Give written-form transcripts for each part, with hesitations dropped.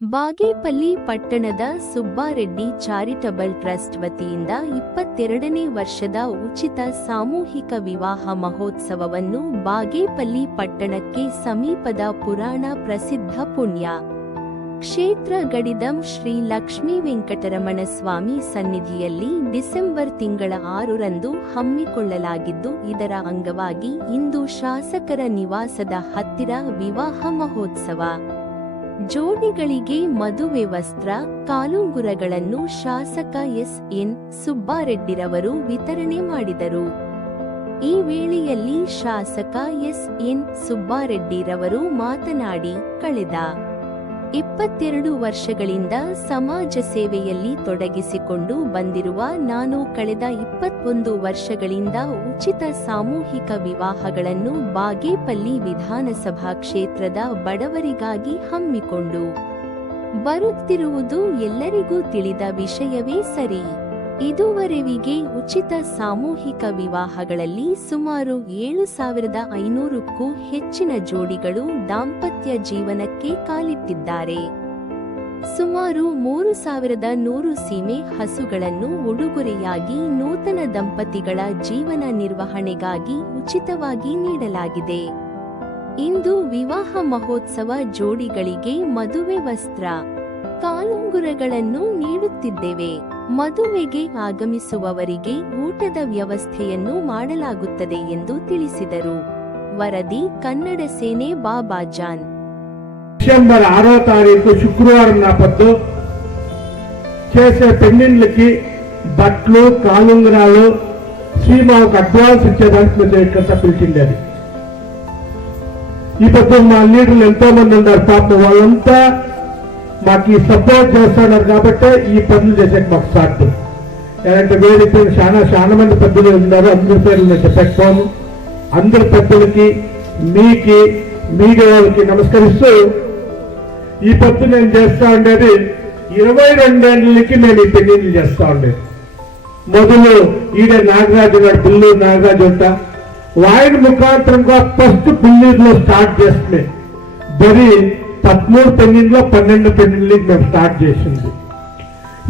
ಬಾಗೇಪಲ್ಲಿ ಪಟ್ಟಣದ Subbareddy charitable trust ವತಿಯಿಂದ 22ನೇ ವರ್ಷದ ಉಚಿತ ಸಾಮೂಹಿಕ ವಿವಾಹ ಮಹೋತ್ಸವವನ್ನು ಬಾಗೇಪಲ್ಲಿ ಪಟ್ಟಣಕ್ಕೆ ಸಮೀಪದ ಪುರಾಣ ಪ್ರಸಿದ್ಧ ಪುಣ್ಯ ಕ್ಷೇತ್ರ ಗಡಿದಂ ಶ್ರೀ ಲಕ್ಷ್ಮೀ ವೆಂಕಟರಮಣ ಸ್ವಾಮಿ ಸನ್ನಿಧಿಯಲ್ಲಿ ಡಿಸೆಂಬರ್ ತಿಂಗಳ 6ರಂದು ಹಮ್ಮಿಕೊಳ್ಳಲಾಗಿದ್ದು, ಇದರ ಅಂಗವಾಗಿ ಇಂದು ಶಾಸಕರ ನಿವಾಸದ ಹತ್ತಿರ ವಿವಾಹ ಮಹೋತ್ಸವ ಜೋಡಿಗಳಿಗೆ ಮದುವೆ ವಸ್ತ್ರ, ಕಾಲುಂಗುರಗಳನ್ನು ಶಾಸಕ ಎಸ್.ಎನ್. ಸುಬ್ಬಾರೆಡ್ಡಿರವರು ವಿತರಣೆ ಮಾಡಿದರು. ಈ ವೇಳೆಯಲ್ಲಿ ಶಾಸಕ ಎಸ್.ಎನ್. ಸುಬ್ಬಾರೆಡ್ಡಿರವರು ಮಾತನಾಡಿ, ಕಳೆದ 22 ವರ್ಷಗಳಿಂದ ಸಮಾಜ ಸೇವೆಯಲ್ಲಿ ತೊಡಗಿಸಿಕೊಂಡು ಬಂದಿರುವ ನಾನು ಕಳೆದ 21 ವರ್ಷಗಳಿಂದ ಉಚಿತ ಸಾಮೂಹಿಕ ವಿವಾಹಗಳನ್ನು ಬಾಗೇಪಲ್ಲಿ ವಿಧಾನಸಭಾ ಕ್ಷೇತ್ರದ ಬಡವರಿಗಾಗಿ ಹಮ್ಮಿಕೊಂಡು ಬರುತ್ತಿರುವುದು ಎಲ್ಲರಿಗೂ ತಿಳಿದ ವಿಷಯವೇ ಸರಿ. ಇದುವರೆವಿಗೆ ಉಚಿತ ಸಾಮೂಹಿಕ ವಿವಾಹಗಳಲ್ಲಿ ಸುಮಾರು 7,500ಕ್ಕೂ ಹೆಚ್ಚಿನ ಜೋಡಿಗಳು ದಾಂಪತ್ಯ ಜೀವನಕ್ಕೆ ಕಾಲಿಟ್ಟಿದ್ದಾರೆ. ಸುಮಾರು 3,100 ಸೀಮೆ ಹಸುಗಳನ್ನು ಉಡುಗೊರೆಯಾಗಿ ನೂತನ ದಂಪತಿಗಳ ಜೀವನ ನಿರ್ವಹಣೆಗಾಗಿ ಉಚಿತವಾಗಿ ನೀಡಲಾಗಿದೆ. ಇಂದು ವಿವಾಹ ಮಹೋತ್ಸವ ಜೋಡಿಗಳಿಗೆ ಮದುವೆ ವಸ್ತ್ರ, ಕಾಲುಂಗುರಗಳನ್ನು ನೀಡುತ್ತಿದ್ದೇವೆ. ಮದುವೆಗೆ ಆಗಮಿಸುವವರಿಗೆ ಊಟದ ವ್ಯವಸ್ಥೆಯನ್ನು ಮಾಡಲಾಗುತ್ತದೆ ಎಂದು ತಿಳಿಸಿದರು. వరది కన్నడ సేనే బాబాజాన్. డిసెంబర్ 6వ తారీఖు శుక్రవారం నాపొద్దు చేసే పెళ్లిళ్ళకి బట్టలు, కాలుంగరాలు శ్రీమావుకు అడ్వాన్స్ ఇచ్చేదానికి ఇక్కడ పిలిచిండేది. ఈ పొద్దు మా లీడర్లు ఎంతో మంది ఉన్నారు. పాపం వాళ్ళంతా మాకు ఈ సపోర్ట్ చేస్తున్నారు కాబట్టి ఈ పనులు చేసే మాకు సాధ్యం. ఎలాంటి వేదిక చాలా మంది పెద్దలు ఉన్నారు. అందరి పేర్లు నేను చెప్పకపోను. అందరి పెద్దలకి, మీకి, మీడియా వాళ్ళకి నమస్కరిస్తూ ఈ పొద్దు నేను చేస్తా ఉండేది 22 ఏళ్ళకి నేను ఈ పెళ్లిళ్ళు చేస్తా ఉండేది. మొదలు ఈడే నాగరాజు గారు, బిల్లూరు నాగరాజు అంట, ఆయన ముఖాంతరంగా ఫస్ట్ బిల్లూరులో స్టార్ట్ చేస్తుంది. బరి 13 పెళ్లిళ్ళలో 12 పెళ్లిళ్ళకి మేము స్టార్ట్ చేసింది.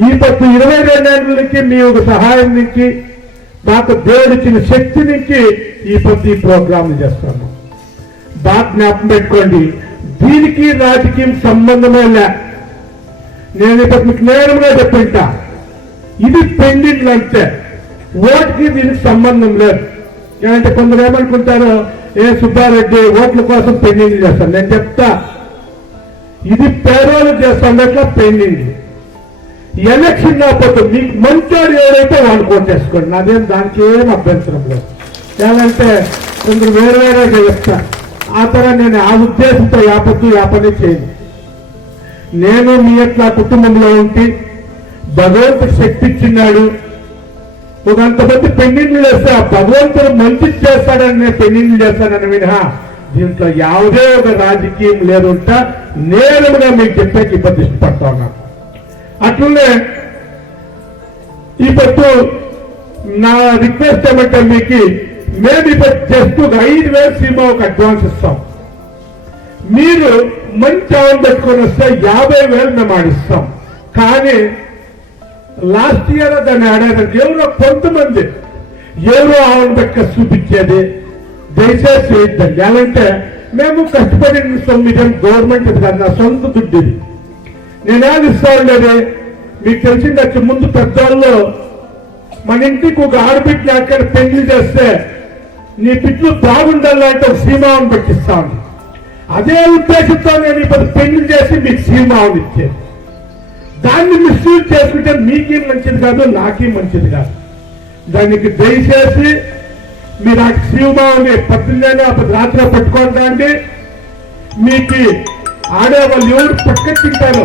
ఈ పొద్దు 22 ఏళ్ళకి మీ ఒక సహాయం నుంచి, మాకు దేవుడు ఇచ్చిన శక్తి నుంచి ఈ పొద్దు ఈ ప్రోగ్రాంలు చేస్తాము. బాగా జ్ఞాపకం పెట్టుకోండి, దీనికి రాజకీయం సంబంధమే లే. నేను ఇప్పుడు మీకు నేరుగా చెప్పింటా, ఇది పెండింగ్ అంతే, ఓటుకి దీనికి సంబంధం లేదు. ఏమంటే కొందరు ఏమనుకుంటారో, సుబ్బారెడ్డి ఓట్ల కోసం పెండింగ్ చేస్తాను. నేను చెప్తా, ఇది పేదోళ్ళు చేస్తున్నట్ల పెండింగ్. ఎలక్షన్ లేకపోతే మీకు మంచోడు ఎవరైతే వాళ్ళు కోటేసుకోండి, నాదేం దానికి ఏం అభ్యంతరం లేదు. ఏమంటే కొందరు వేరేగా చెప్తా, ఆ తర్వాత నేను ఆ ఉద్దేశంతో యాపని చేయను. నేను మీ యొక్క కుటుంబంలో ఉండి భగవంతుడు శక్తి ఇచ్చినాడు. ఒకంతమంది పెళ్లిళ్ళు చేస్తే ఆ భగవంతుడు మంచి చేస్తాడని నేను పెళ్లిళ్ళు చేస్తానని వినహా దీంట్లో ಯಾವುದೇ ఒక రాజకీయం లేదుంటా నేరుగా మీకు చెప్పేకి ఇబ్బంది ఇష్టపడతా ఉన్నాను. అట్లనే ఈ పొద్దు నా రిక్వెస్ట్ ఏమంటే మీకు, మేము ఇప్పుడు జస్ట్ 5,000 సీమాకు అడ్వాన్స్ ఇస్తాం. మీరు మంచి ఆవును పెట్టుకొని వస్తే 50,000 మేము ఆడిస్తాం. కానీ లాస్ట్ ఇయర్ దాన్ని ఆడేదానికి ఎవరో కొంతమంది ఆవును పెట్టుకొని చూపించేది దయచేసి చేయొద్దండి. ఎలాంటే మేము కష్టపడి ఇదేం గవర్నమెంట్ ఇది కాదు, నా సొంత దుడ్డు ఇది. నేనేది ఇస్తా ఉండేది మీకు తెలిసిందచ్చు. ముందు పెద్దవాళ్ళు మన ఇంటికి ఒక ఆడబిడ్డలు అక్కడ పెళ్లి చేస్తే నీ బిడ్డలు బాగుండాలంటే ఒక సీమావుని పెట్టిస్తాను. అదే ఉద్దేశంతో నేను ఇప్పుడు పెళ్లి చేసి మీకు సీమావుని ఇచ్చేది. దాన్ని మిస్యూజ్ చేసుకుంటే మీకేం మంచిది కాదు, నాకేం మంచిది కాదు. దానికి దయచేసి మీరు ఆ సీమావుని 18 రాత్రి పెట్టుకోండి. మీకు ఆడేవాళ్ళు ఎవరు పక్కన తింటారో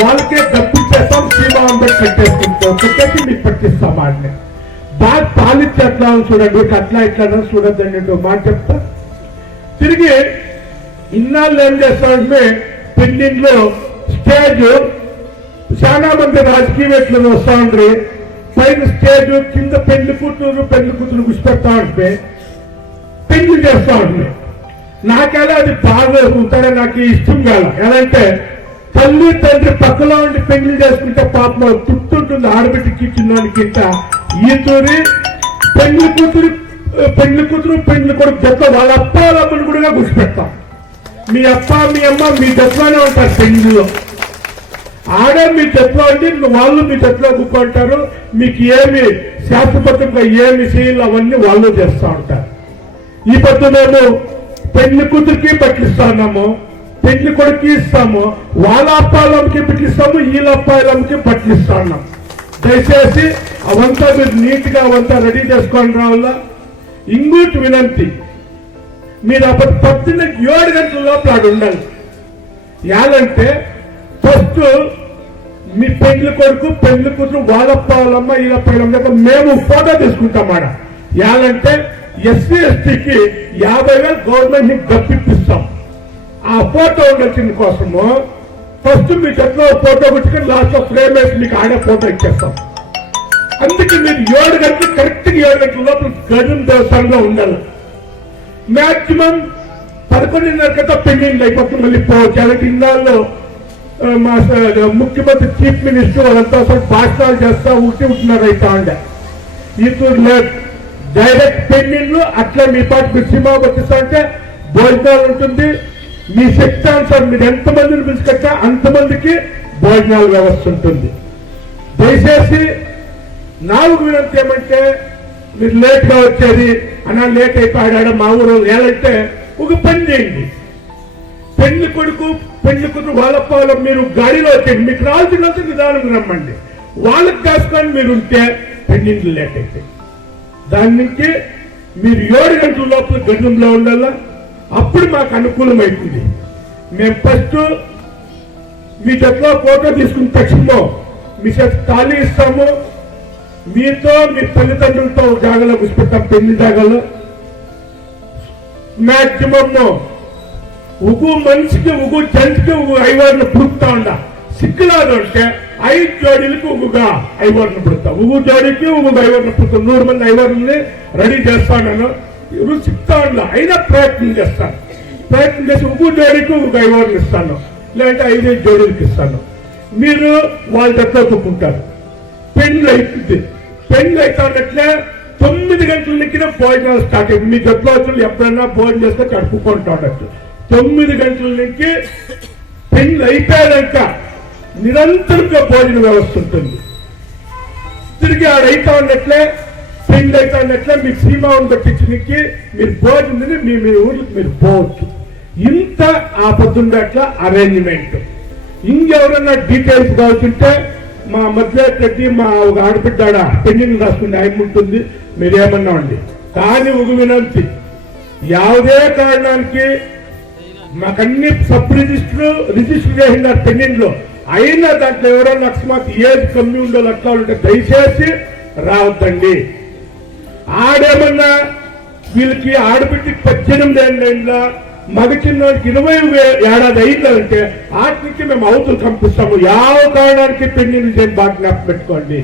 వాళ్ళకే డబ్బు ఇచ్చేస్తాం, సీమావుని పెట్టి కట్టేసుకుంటాం, కట్టేసి మీకు పట్టిస్తాం. ఆడిని బాగా పాలిచ్చి ఎట్లా చూడండి, అట్లా ఇట్లా చూడద్దండి మాట చెప్తా. తిరిగి ఇన్నాళ్ళు ఏం చేస్తామంటే పెళ్లిలో స్టేజ్ చాలా మంది రాజకీయవేత్తలు వస్తా ఉండ్రి. పైన స్టేజ్ కింద పెళ్లి కూతురు కూర్చిపెడతా ఉంటే పెళ్లి చేస్తా ఉండే. నాకెలా అది బాగా ఉంటాడో నాకు ఇష్టం కాల. ఎలా అంటే తల్లి తండ్రి పక్కలో ఉండి పెళ్లి చేసుకుంటే పాపం పుట్టుంటుంది ఆడబిడ్డకి చిన్నానికి ఇంత ఈతూరి పెళ్లి కూతురు పెళ్లి కొడుకు జత వాళ్ళ అప్ప వాళ్ళమ్మని కూడా కూర్చిపెడతాం. మీ అప్ప మీ అమ్మ మీ జట్లోనే ఉంటారు పెళ్లిలో. ఆడ మీ జట్లో అండి వాళ్ళు మీ జట్లో కూర్చుంటారు. మీకు ఏమి శాస్త్రబద్ధంగా ఏమి చేయాలి అవన్నీ వాళ్ళు చేస్తూ ఉంటారు. ఈ పొద్దు మేము పెళ్లి కూతురికి పట్టిస్తున్నాము, పెళ్లి కొడుకు ఇస్తాము, వాళ్ళ అప్పాలమ్మకి పట్టిస్తాము, వీళ్ళ అప్పాలమ్మకి పట్టిస్తున్నాం. దయచేసి అవంతా మీరు నీట్ గా అవంతా రెడీ చేసుకొని రావాలా. ఇంకోటి వినంతి, మీరు అప్పుడు 7 గంటల లోపల ఆడ ఉండాలి. యాలంటే ఫస్ట్ మీ పెళ్లి కొడుకు పెళ్లి కూతురు వాళ్ళమ్మ వీళ్ళమ్మ మేము ఫోటో తీసుకుంటాం ఆడ. యాలంటే ఎస్సీ ఎస్టీకి 50,000 గవర్నమెంట్ ని గప్పిప్పిస్తాం. ఆ ఫోటో ఉండాల్సిన కోసము ఫస్ట్ మీ చెట్లో ఫోటో పెట్టుకుని లాస్ట్ లో ఫ్రేమ్ వేసి మీకు ఆడే ఫోటో ఇచ్చేస్తాం. అందుకే మీరు 7 గంటలు కరెక్ట్ గా 7 గంటల లోపల గజం దేవస్థానంలో ఉండాలి. మాక్సిమం 11:30 కదా పెళ్లిళ్ళు అయిపోతుంది, మళ్ళీ పోవచ్చు. అలాంటి ఇన్నాళ్ళు మా ముఖ్యమంత్రి చీఫ్ మినిస్టర్ వాళ్ళంతా భాషణాలు చేస్తా ఉంటున్నారు అయితే ఉండే. ఇప్పుడు డైరెక్ట్ పెళ్లిళ్ళు అట్లా మీ పాటు మీరు సినిమా పట్టిస్తా అంటే భోజనాలు ఉంటుంది. మీ శక్తి అనుసారం మీరు ఎంతమందిని పిలుచుకుంటే అంతమందికి భోజనాల వ్యవస్థ ఉంటుంది. దయచేసి నాకు వినంతి ఏమంటే మీరు లేట్ గా వచ్చేది అన్నా లేట్ అయిపోయాడు మా ఊరు లేదంటే ఒక పని చేయండి. పెళ్లి కొడుకు పెళ్లి కూతురు వాళ్ళ మీరు గాడిలో వచ్చేయండి. మీకు రావాల్సినంత నిదానం రమ్మండి. వాళ్ళకి కాసుకొని మీరు ఉంటే పెళ్లిళ్ళు లేట్ అయితే దాని నుంచి మీరు 7 గంటల లోపల గడ్డంలో ఉండాలా. అప్పుడు మాకు అనుకూలమైంది. మేము ఫస్ట్ మీ చెట్లో ఫోటో తీసుకున్న తక్షణమో మీ చేత తాళి ఇస్తాము. మీతో మీ తల్లిదండ్రులతో జాగాలో కూర్చుపెట్టాం. పెళ్లి జాగాలో మాక్సిమం ఉగు మనిషికి ఉగు జంటికి ఉగు ఐవారిని పుడుతా ఉండ. సిక్కులాగా ఉంటే 5 జోడీలకు ఉగుగా ఐవారిని పుడతా. ఉగు జోడీకి ఉగు ఐవారిని పుడతా. 100 మంది ఐవారిని రెడీ చేస్తాను. సిక్తా ఉండ అయినా ప్రయత్నం చేస్తాను. ప్రయత్నం చేసి ఉగు జోడీకి ఉగు ఐవారిని ఇస్తాను, లేదంటే 5 జోడీలకు ఇస్తాను. మీరు వాళ్ళ దగ్గర ఒప్పుకుంటారు. పెళ్లి అవుతుంది. పెళ్లి అవుతానట్లే 9 గంటల నుంచి భోజనాలు స్టార్ట్ అయింది. మీ జట్లో వచ్చి ఎప్పుడైనా భోజనం చేస్తే కడుపుకుంటూ ఉండొచ్చు. 9 గంటల నుంచి పెళ్లి అయిపోయాక నిరంతరంగా భోజన వ్యవస్థ ఉంటుంది. తిరిగి ఆడైతా ఉన్నట్లే పెళ్లి అవుతా ఉన్నట్లే మీకు సీమాను పట్టించడానికి మీరు భోజనం మీ ఊరికి మీరు పోవచ్చు. ఇంత ఆ పొద్దున్నట్ల అరేంజ్మెంట్. ఇంకెవరన్నా డీటెయిల్స్ కావాల్సింటే మా మధ్యరెడ్డి మా ఒక ఆడబిడ్డాడ పెళ్లిని రాసుకునే ఆయన ఉంటుంది. మీరేమన్నా ఉండి కానీ ఒక వినంతి, ಯಾವುದೇ కారణానికి మాకన్నీ సబ్ రిజిస్టర్ చేసిన పెళ్లిలో అయినా దాంట్లో ఎవరైనా అకస్మాత్ ఏజ్ కమ్మి ఉండో అట్లా ఉంటే దయచేసి రావద్దండి. ఆడేమన్నా వీళ్ళకి ఆడబిడ్డకి 18 ఏళ్ళ మగ చిన్నవాడికి 20 ఏడాది అయిందంటే వాటికి మేము అవతలు పంపిస్తాము. ಯಾವ కారణానికి పెళ్లిని బాగా జ్ఞాపకం పెట్టుకోండి.